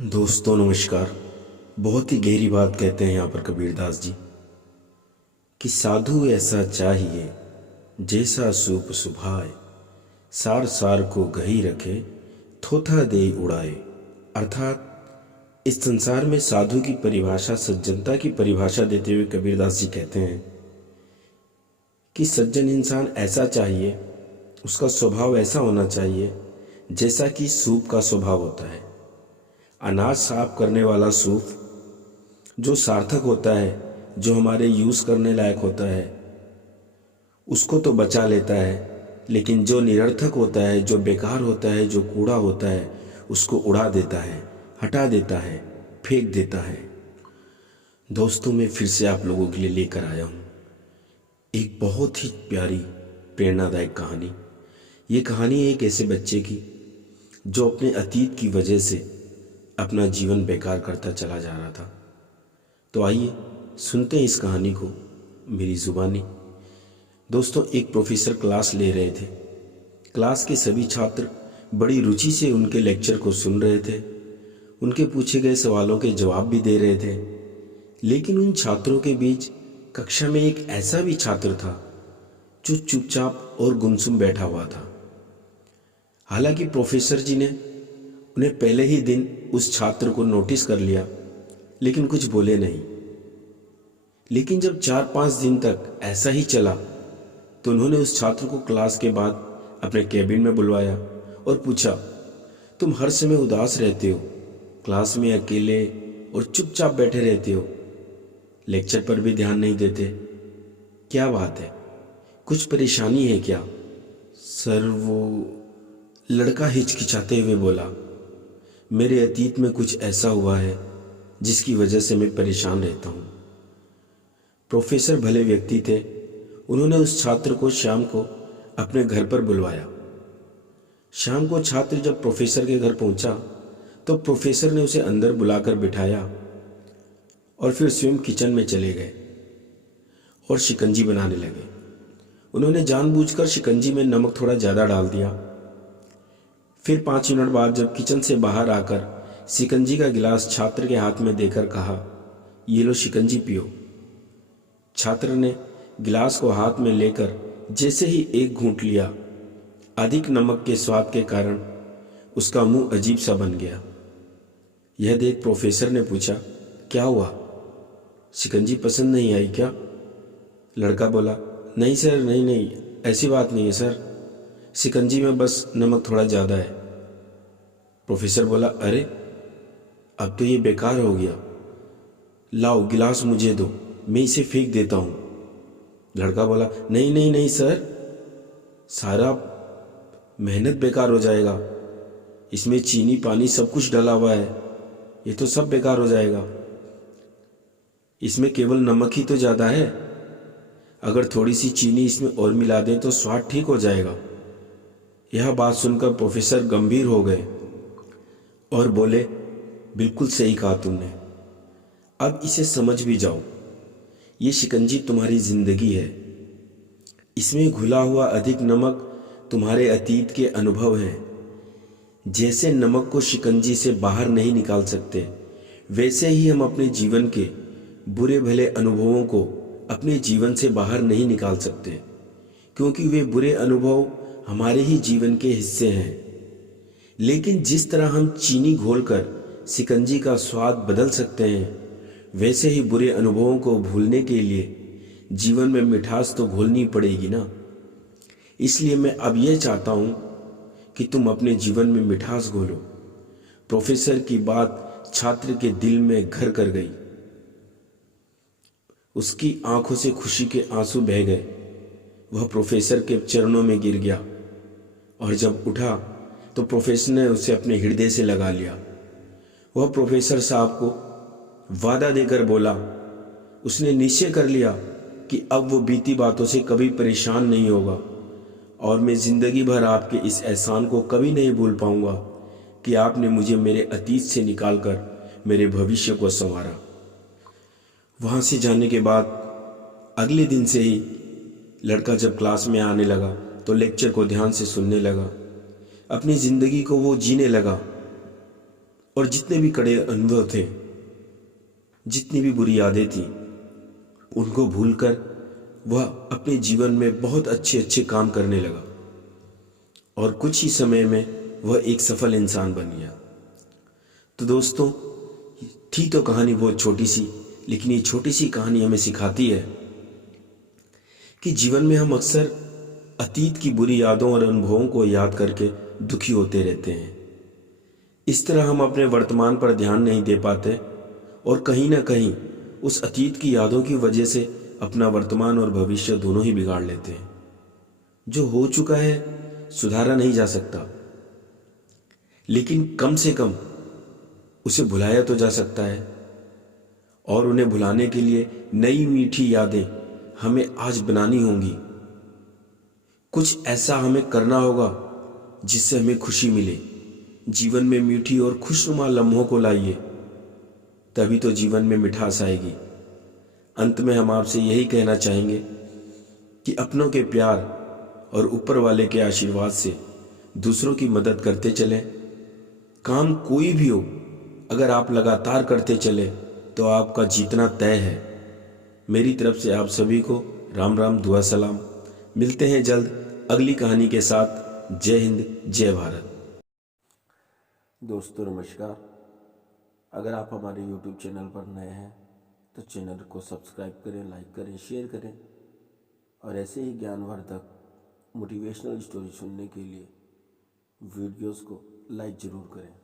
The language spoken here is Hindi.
दोस्तों नमस्कार। बहुत ही गहरी बात कहते हैं यहाँ पर कबीरदास जी कि साधु ऐसा चाहिए जैसा सूप सुभाए, सार सार को गही रखे, थोथा दे उड़ाए। अर्थात इस संसार में साधु की परिभाषा, सज्जनता की परिभाषा देते हुए कबीरदास जी कहते हैं कि सज्जन इंसान ऐसा चाहिए, उसका स्वभाव ऐसा होना चाहिए जैसा कि सूप का स्वभाव होता है। अनाज साफ करने वाला सूप जो सार्थक होता है, जो हमारे यूज़ करने लायक होता है, उसको तो बचा लेता है, लेकिन जो निरर्थक होता है, जो बेकार होता है, जो कूड़ा होता है, उसको उड़ा देता है, हटा देता है, फेंक देता है। दोस्तों मैं फिर से आप लोगों के लिए लेकर आया हूँ एक बहुत ही प्यारी प्रेरणादायक कहानी। ये कहानी है एक ऐसे बच्चे की जो अपने अतीत की वजह से अपना जीवन बेकार करता चला जा रहा था। तो आइए सुनते हैं इस कहानी को मेरी ज़ुबानी। दोस्तों एक प्रोफेसर क्लास ले रहे थे। क्लास के सभी छात्र बड़ी रुचि से उनके लेक्चर को सुन रहे थे, उनके पूछे गए सवालों के जवाब भी दे रहे थे। लेकिन उन छात्रों के बीच कक्षा में एक ऐसा भी छात्र था जो चुपचाप और गुमसुम बैठा हुआ था। हालांकि प्रोफेसर जी ने उन्हें पहले ही दिन उस छात्र को नोटिस कर लिया, लेकिन कुछ बोले नहीं। लेकिन जब 4-5 दिन तक ऐसा ही चला तो उन्होंने उस छात्र को क्लास के बाद अपने केबिन में बुलवाया और पूछा, तुम हर समय उदास रहते हो, क्लास में अकेले और चुपचाप बैठे रहते हो, लेक्चर पर भी ध्यान नहीं देते, क्या बात है, कुछ परेशानी है क्या? सर वो लड़का हिचकिचाते हुए बोला, मेरे अतीत में कुछ ऐसा हुआ है जिसकी वजह से मैं परेशान रहता हूँ। प्रोफेसर भले व्यक्ति थे, उन्होंने उस छात्र को शाम को अपने घर पर बुलवाया। शाम को छात्र जब प्रोफेसर के घर पहुंचा तो प्रोफेसर ने उसे अंदर बुलाकर बिठाया और फिर स्वयं किचन में चले गए और शिकंजी बनाने लगे। उन्होंने जानबूझकर शिकंजी में नमक थोड़ा ज़्यादा डाल दिया। फिर 5 मिनट बाद जब किचन से बाहर आकर शिकंजी का गिलास छात्र के हाथ में देकर कहा, ये लो शिकंजी पियो। छात्र ने गिलास को हाथ में लेकर जैसे ही एक घूंट लिया, अधिक नमक के स्वाद के कारण उसका मुंह अजीब सा बन गया। यह देख प्रोफेसर ने पूछा, क्या हुआ, शिकंजी पसंद नहीं आई क्या? लड़का बोला, नहीं सर, नहीं, ऐसी बात नहीं है सर, शिकंजी में बस नमक थोड़ा ज़्यादा है। प्रोफेसर बोला, अरे अब तो ये बेकार हो गया, लाओ गिलास मुझे दो, मैं इसे फेंक देता हूँ। लड़का बोला, नहीं सर, सारा मेहनत बेकार हो जाएगा, इसमें चीनी पानी सब कुछ डला हुआ है, ये तो सब बेकार हो जाएगा, इसमें केवल नमक ही तो ज़्यादा है, अगर थोड़ी सी चीनी इसमें और मिला दें तो स्वाद ठीक हो जाएगा। यह बात सुनकर प्रोफेसर गंभीर हो गए और बोले, बिल्कुल सही कहा तुमने, अब इसे समझ भी जाओ, ये शिकंजी तुम्हारी जिंदगी है, इसमें घुला हुआ अधिक नमक तुम्हारे अतीत के अनुभव हैं। जैसे नमक को शिकंजी से बाहर नहीं निकाल सकते, वैसे ही हम अपने जीवन के बुरे भले अनुभवों को अपने जीवन से बाहर नहीं निकाल सकते, क्योंकि वे बुरे अनुभव हमारे ही जीवन के हिस्से हैं। लेकिन जिस तरह हम चीनी घोलकर शिकंजी का स्वाद बदल सकते हैं, वैसे ही बुरे अनुभवों को भूलने के लिए जीवन में मिठास तो घोलनी पड़ेगी ना। इसलिए मैं अब यह चाहता हूं कि तुम अपने जीवन में मिठास घोलो। प्रोफेसर की बात छात्र के दिल में घर कर गई। उसकी आंखों से खुशी के आंसू बह गए। वह प्रोफेसर के चरणों में गिर गया और जब उठा तो प्रोफेसर ने उसे अपने हृदय से लगा लिया। वह प्रोफेसर साहब को वादा देकर बोला, उसने निश्चय कर लिया कि अब वो बीती बातों से कभी परेशान नहीं होगा और मैं जिंदगी भर आपके इस एहसान को कभी नहीं भूल पाऊंगा कि आपने मुझे मेरे अतीत से निकालकर मेरे भविष्य को संवारा। वहाँ से जाने के बाद अगले दिन से ही लड़का जब क्लास में आने लगा तो लेक्चर को ध्यान से सुनने लगा, अपनी ज़िंदगी को वो जीने लगा। और जितने भी कड़े अनुभव थे, जितनी भी बुरी यादें थी, उनको भूलकर वह अपने जीवन में बहुत अच्छे अच्छे काम करने लगा और कुछ ही समय में वह एक सफल इंसान बन गया। तो दोस्तों, थी तो कहानी बहुत छोटी सी, लेकिन ये छोटी सी कहानी हमें सिखाती है कि जीवन में हम अक्सर अतीत की बुरी यादों और अनुभवों को याद करके दुखी होते रहते हैं। इस तरह हम अपने वर्तमान पर ध्यान नहीं दे पाते और कहीं ना कहीं उस अतीत की यादों की वजह से अपना वर्तमान और भविष्य दोनों ही बिगाड़ लेते हैं। जो हो चुका है सुधारा नहीं जा सकता, लेकिन कम से कम उसे भुलाया तो जा सकता है। और उन्हें भुलाने के लिए नई मीठी यादें हमें आज बनानी होंगी। कुछ ऐसा हमें करना होगा जिससे हमें खुशी मिले। जीवन में मीठी और खुशनुमा लम्हों को लाइए, तभी तो जीवन में मिठास आएगी। अंत में हम आपसे यही कहना चाहेंगे कि अपनों के प्यार और ऊपर वाले के आशीर्वाद से दूसरों की मदद करते चलें। काम कोई भी हो, अगर आप लगातार करते चले तो आपका जीतना तय है। मेरी तरफ से आप सभी को राम राम, दुआ सलाम। मिलते हैं जल्द अगली कहानी के साथ। जय हिंद, जय भारत। दोस्तों नमस्कार। अगर आप हमारे YouTube चैनल पर नए हैं तो चैनल को सब्सक्राइब करें, लाइक करें, शेयर करें और ऐसे ही ज्ञानवर्धक मोटिवेशनल स्टोरी सुनने के लिए वीडियोस को लाइक ज़रूर करें।